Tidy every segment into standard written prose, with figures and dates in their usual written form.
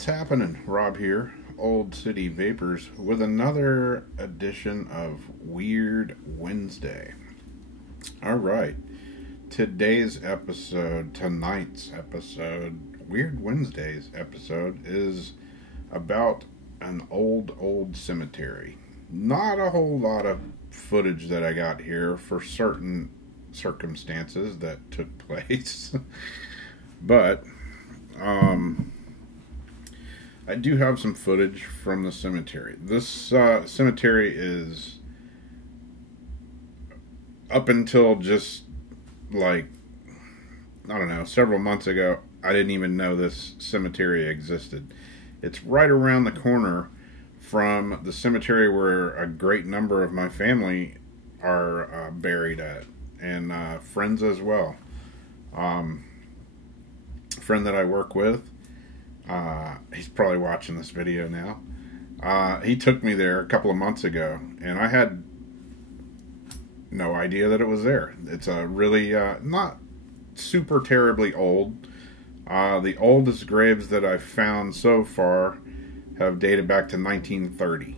What's happening? Rob here, Old City Vapors, with another edition of Weird Wednesday. Alright, tonight's episode, Weird Wednesday's episode, is about an old cemetery. Not a whole lot of footage that I got here for certain circumstances that took place. But, I do have some footage from the cemetery. This cemetery is, up until just like, I don't know, several months ago, I didn't even know this cemetery existed. It's right around the corner from the cemetery where a great number of my family are buried at, and friends as well. Friend that I work with, he's probably watching this video now. He took me there a couple of months ago, and I had no idea that it was there. It's a really not super terribly old. The oldest graves that I've found so far have dated back to 1930.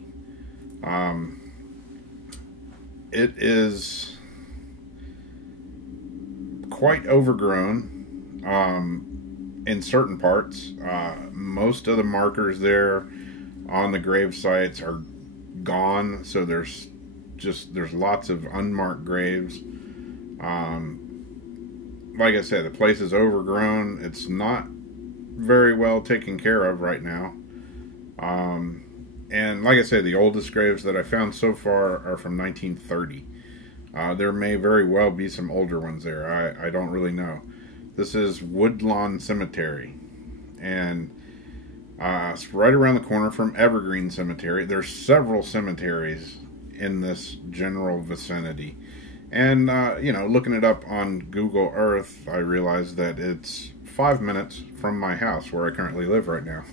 It is quite overgrown in certain parts. Most of the markers there on the grave sites are gone, so there's lots of unmarked graves. Like I said, the place is overgrown. It's not very well taken care of right now. And like I said, the oldest graves that I found so far are from 1930. There may very well be some older ones there. I don't really know. This is Woodlawn Cemetery, and it's right around the corner from Evergreen Cemetery. There's several cemeteries in this general vicinity. And, looking it up on Google Earth, I realized that it's 5 minutes from my house where I currently live right now.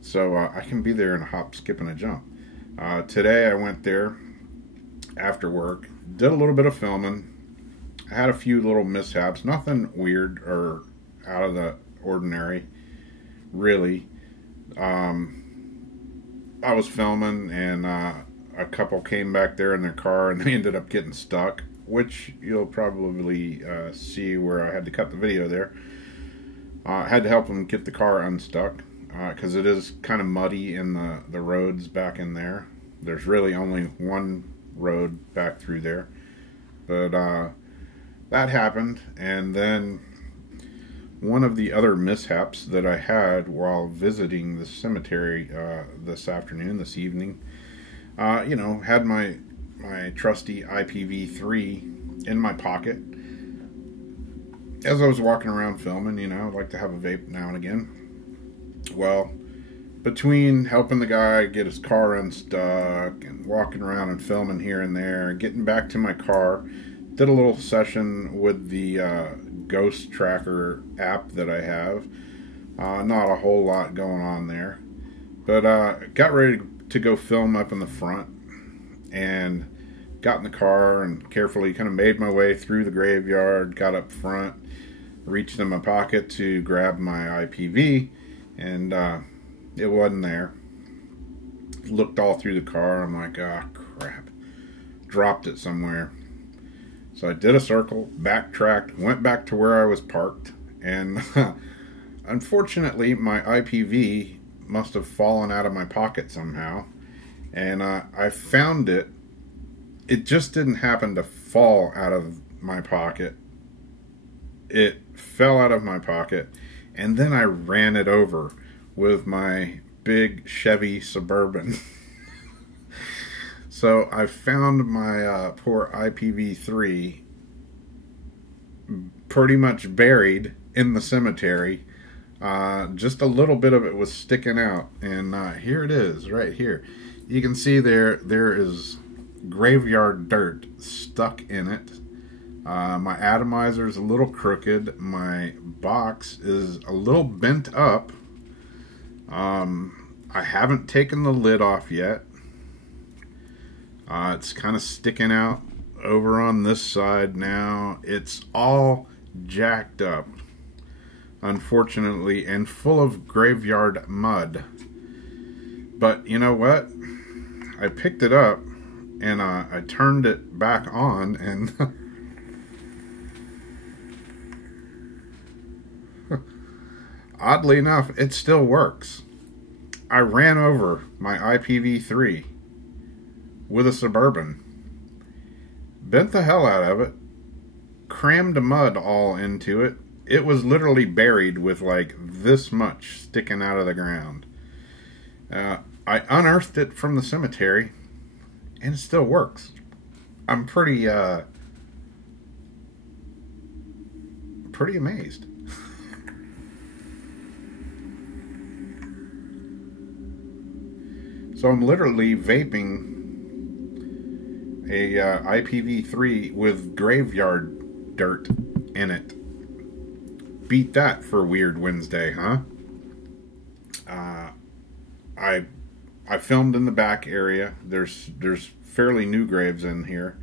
So I can be there in a hop, skip, and a jump. Today I went there after work, did a little bit of filming. I had a few little mishaps, nothing weird or out of the ordinary, really. I was filming, and a couple came back there in their car, and they ended up getting stuck, which you'll probably see where I had to cut the video there. I had to help them get the car unstuck, because it is kind of muddy in the roads back in there. There's really only one road back through there. But that happened, and then one of the other mishaps that I had while visiting the cemetery this evening, had my trusty IPv3 in my pocket. As I was walking around filming, I like to have a vape now and again. Well, between helping the guy get his car unstuck and walking around and filming here and there, getting back to my car, did a little session with the Ghost Tracker app that I have. Not a whole lot going on there, but got ready to go film up in the front, and got in the car and carefully kind of made my way through the graveyard, got up front, reached in my pocket to grab my IPV, and it wasn't there. Looked all through the car. I'm like, crap. Dropped it somewhere. So I did a circle, backtracked, went back to where I was parked, and unfortunately my IPV must have fallen out of my pocket somehow. And I found it. It just didn't happen to fall out of my pocket. It fell out of my pocket, and then I ran it over with my big Chevy Suburban. So I found my poor IPv3 pretty much buried in the cemetery. Just a little bit of it was sticking out, and here it is, right here. You can see there is graveyard dirt stuck in it. My atomizer is a little crooked. My box is a little bent up. I haven't taken the lid off yet. It's kind of sticking out over on this side now. It's all jacked up. unfortunately, and full of graveyard mud. But you know what? I picked it up and I turned it back on, and oddly enough, it still works. I ran over my IPv3 with a Suburban, bent the hell out of it, crammed mud all into it. It was literally buried with like this much sticking out of the ground. I unearthed it from the cemetery, and it still works. I'm pretty amazed. So I'm literally vaping a IPv3 with graveyard dirt in it. Beat that for Weird Wednesday, huh? I filmed in the back area. There's fairly new graves in here.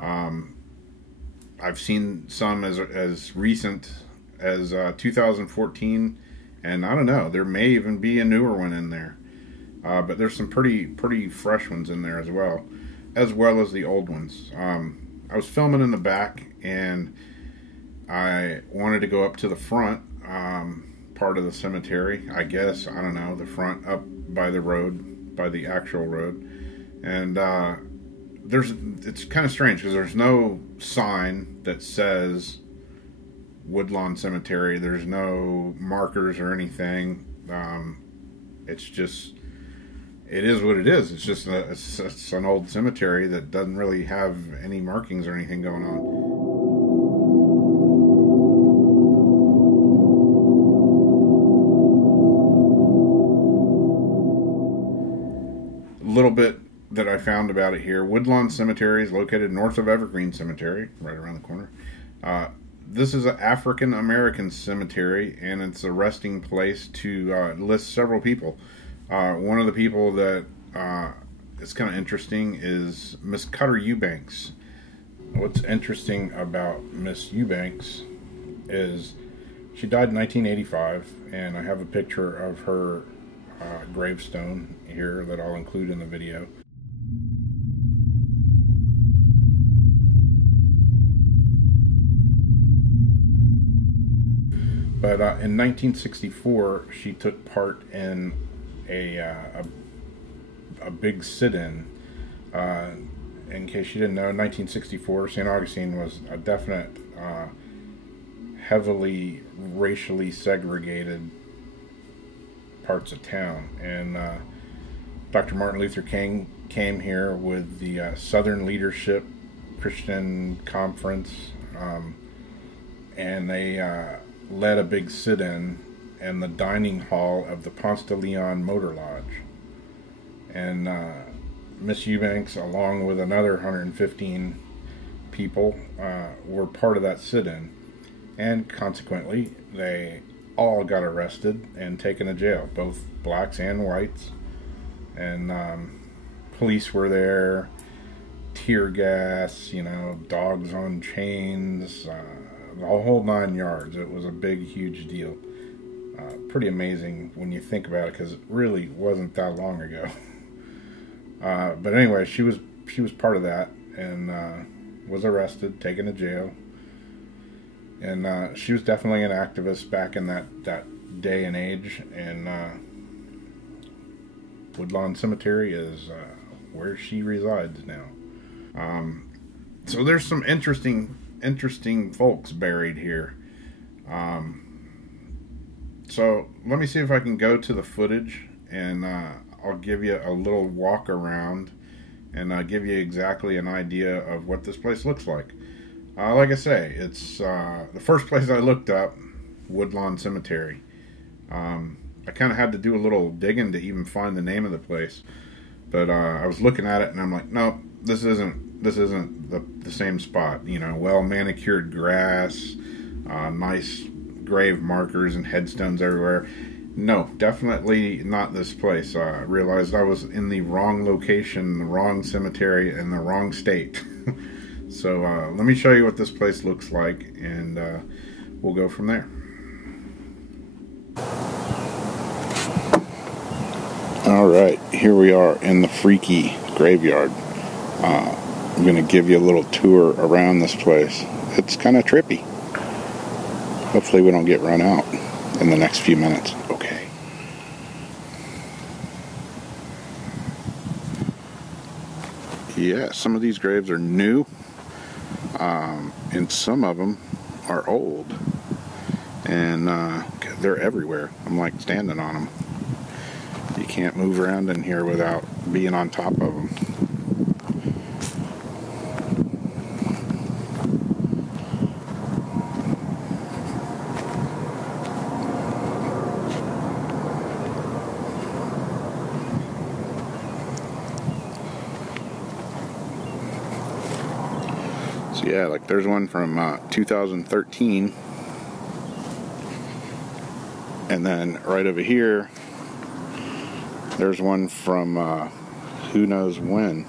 I've seen some as recent as 2014, and I don't know. There may even be a newer one in there. But there's some pretty fresh ones in there as well as the old ones. I was filming in the back, and I wanted to go up to the front part of the cemetery. I guess, I don't know, the front up by the road, by the actual road. And it's kind of strange because there's no sign that says Woodlawn Cemetery. There's no markers or anything. It's just... It is what it is. It's just it's an old cemetery that doesn't really have any markings or anything going on. A little bit that I found about it here. Woodlawn Cemetery is located north of Evergreen Cemetery, right around the corner. This is an African American cemetery, and it's a resting place to list several people. One of the people that is kind of interesting is Miss Cutter Eubanks. What's interesting about Miss Eubanks is she died in 1985, and I have a picture of her gravestone here that I'll include in the video. But in 1964, she took part in a big sit-in. In case you didn't know, 1964, St. Augustine was a definite, heavily racially segregated parts of town. And Dr. Martin Luther King came here with the Southern Leadership Christian Conference, and they led a big sit-in in the dining hall of the Ponce de Leon Motor Lodge. And Miss Eubanks, along with another 115 people, were part of that sit-in. And consequently, they all got arrested and taken to jail, both blacks and whites. And police were there, tear gas, dogs on chains, the whole 9 yards. It was a big, huge deal. Pretty amazing when you think about it, because it really wasn't that long ago. But anyway, she was part of that, and was arrested, taken to jail. And she was definitely an activist back in that day and age. And Woodlawn Cemetery is where she resides now. So there's some interesting folks buried here. So let me see if I can go to the footage, and I'll give you a little walk around, and I'll give you exactly an idea of what this place looks like. Like I say, it's the first place I looked up, Woodlawn Cemetery. I kind of had to do a little digging to even find the name of the place, but I was looking at it and I'm like, no, this isn't the same spot. Well manicured grass, nice grave markers and headstones everywhere. No, definitely not this place. I realized I was in the wrong location, the wrong cemetery, and the wrong state. So let me show you what this place looks like, and we'll go from there. Alright, here we are in the freaky graveyard. I'm going to give you a little tour around this place. It's kind of trippy. Hopefully we don't get run out in the next few minutes. Okay. Yeah, some of these graves are new, and some of them are old. And they're everywhere. I'm like standing on them. You can't move around in here without being on top of them. So yeah, like there's one from 2013. And then right over here, there's one from who knows when.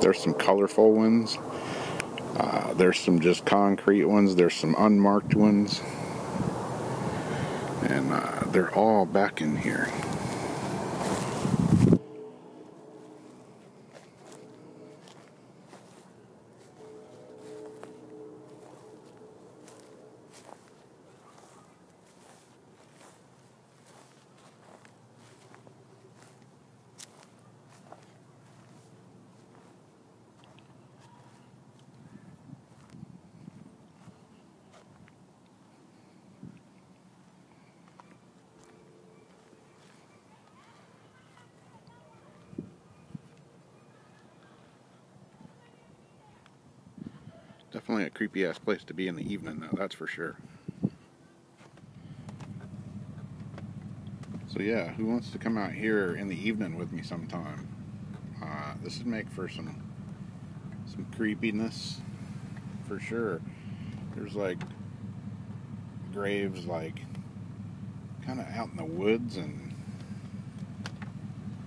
There's some colorful ones. There's some just concrete ones. There's some unmarked ones. And they're all back in here. Definitely a creepy ass place to be in the evening though, that's for sure. So yeah, who wants to come out here in the evening with me sometime? This would make for some creepiness for sure. There's like graves like kind of out in the woods, and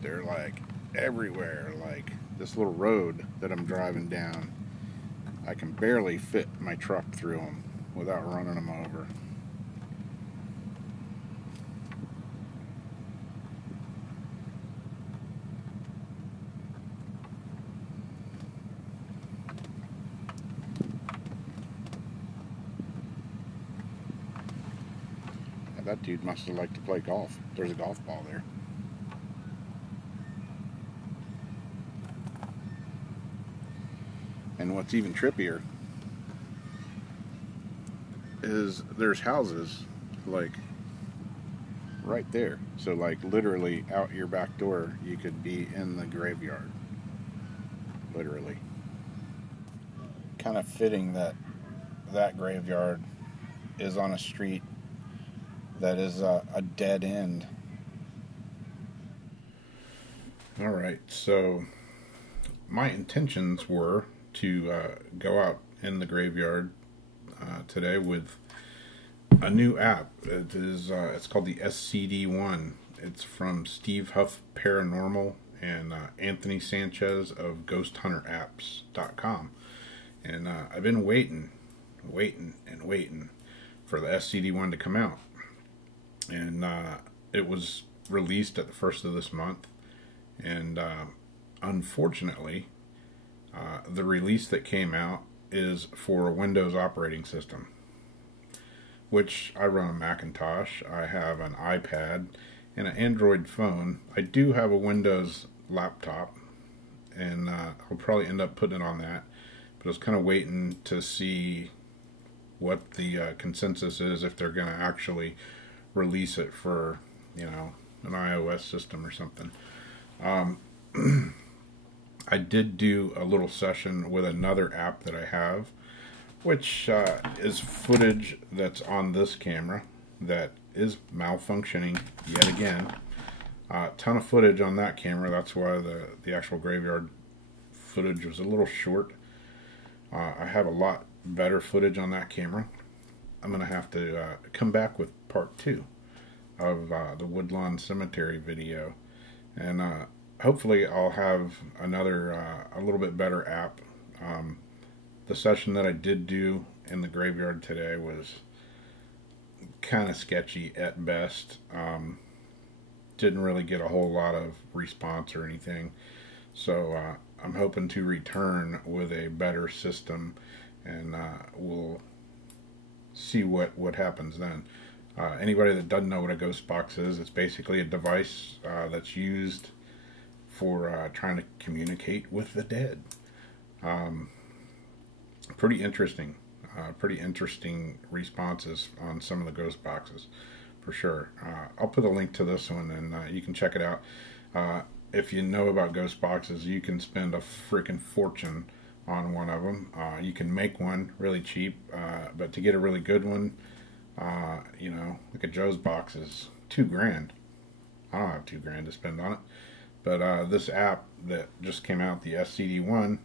they're like everywhere. Like this little road that I'm driving down, I can barely fit my truck through them without running them over. Yeah, that dude must have liked to play golf. There's a golf ball there. And what's even trippier is there's houses like right there. So like literally out your back door you could be in the graveyard. Literally. Kind of fitting that that graveyard is on a street that is a dead end. Alright, so my intentions were to go out in the graveyard today with a new app. It is it's called the SCD-1. It's from Steve Huff Paranormal and Anthony Sanchez of GhostHunterApps.com. And I've been waiting for the SCD-1 to come out. And it was released at the first of this month. And unfortunately, the release that came out is for a Windows operating system, which I run a Macintosh, I have an iPad, and an Android phone. I do have a Windows laptop, and I'll probably end up putting it on that, but I was kind of waiting to see what the consensus is, if they're going to actually release it for, you know, an iOS system or something. I did do a little session with another app that I have, which is footage that's on this camera that is malfunctioning yet again. Ton of footage on that camera. That's why the actual graveyard footage was a little short. I have a lot better footage on that camera. I'm going to have to come back with part 2 of the Woodlawn Cemetery video, and hopefully I'll have another a little bit better app. The session that I did do in the graveyard today was kind of sketchy at best. Didn't really get a whole lot of response or anything, so I'm hoping to return with a better system, and we'll see what happens then. Anybody that doesn't know what a ghost box is, it's basically a device that's used for trying to communicate with the dead. Pretty interesting responses on some of the ghost boxes, for sure. I'll put a link to this one, and you can check it out. If you know about ghost boxes, you can spend a freaking fortune on one of them. You can make one really cheap, but to get a really good one, you know, look at Joe's box is $2,000. I don't have $2,000 to spend on it, but this app that just came out, the SCD1,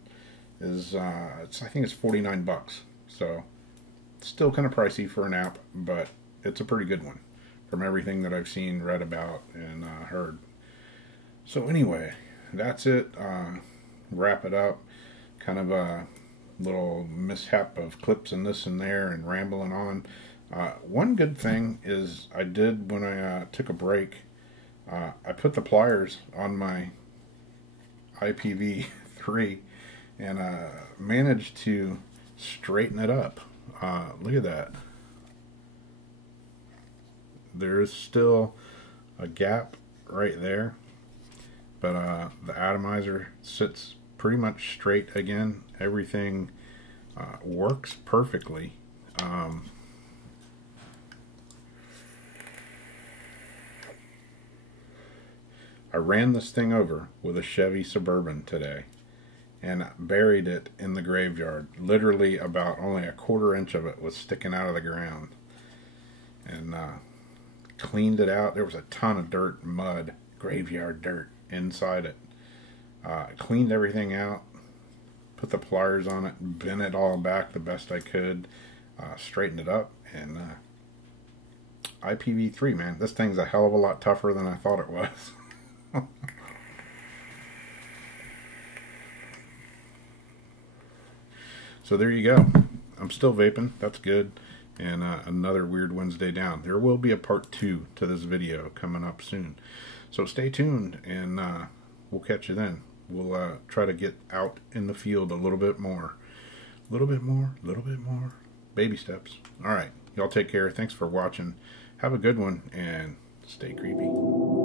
is I think it's 49 bucks. So it's still kind of pricey for an app, but it's a pretty good one from everything that I've seen, read about, and heard. So anyway, that's it. Wrap it up. Kind of a little mishap of clips and this and there and rambling on. One good thing is I did, when I took a break, I put the pliers on my IPv3 and managed to straighten it up. Look at that. There's still a gap right there, but the atomizer sits pretty much straight again. Everything works perfectly. I ran this thing over with a Chevy Suburban today and buried it in the graveyard. Literally about only a quarter-inch of it was sticking out of the ground. And cleaned it out. There was a ton of dirt, mud, graveyard dirt inside it. Cleaned everything out, put the pliers on it, bent it all back the best I could, straightened it up, and IPv3, man, this thing's a hell of a lot tougher than I thought it was. So there you go. I'm still vaping. That's good. And another Weird Wednesday down. There will be a part 2 to this video coming up soon. So stay tuned, and we'll catch you then. We'll try to get out in the field a little bit more. A little bit more, a little bit more. Baby steps. Alright, y'all take care. Thanks for watching. Have a good one, and stay creepy.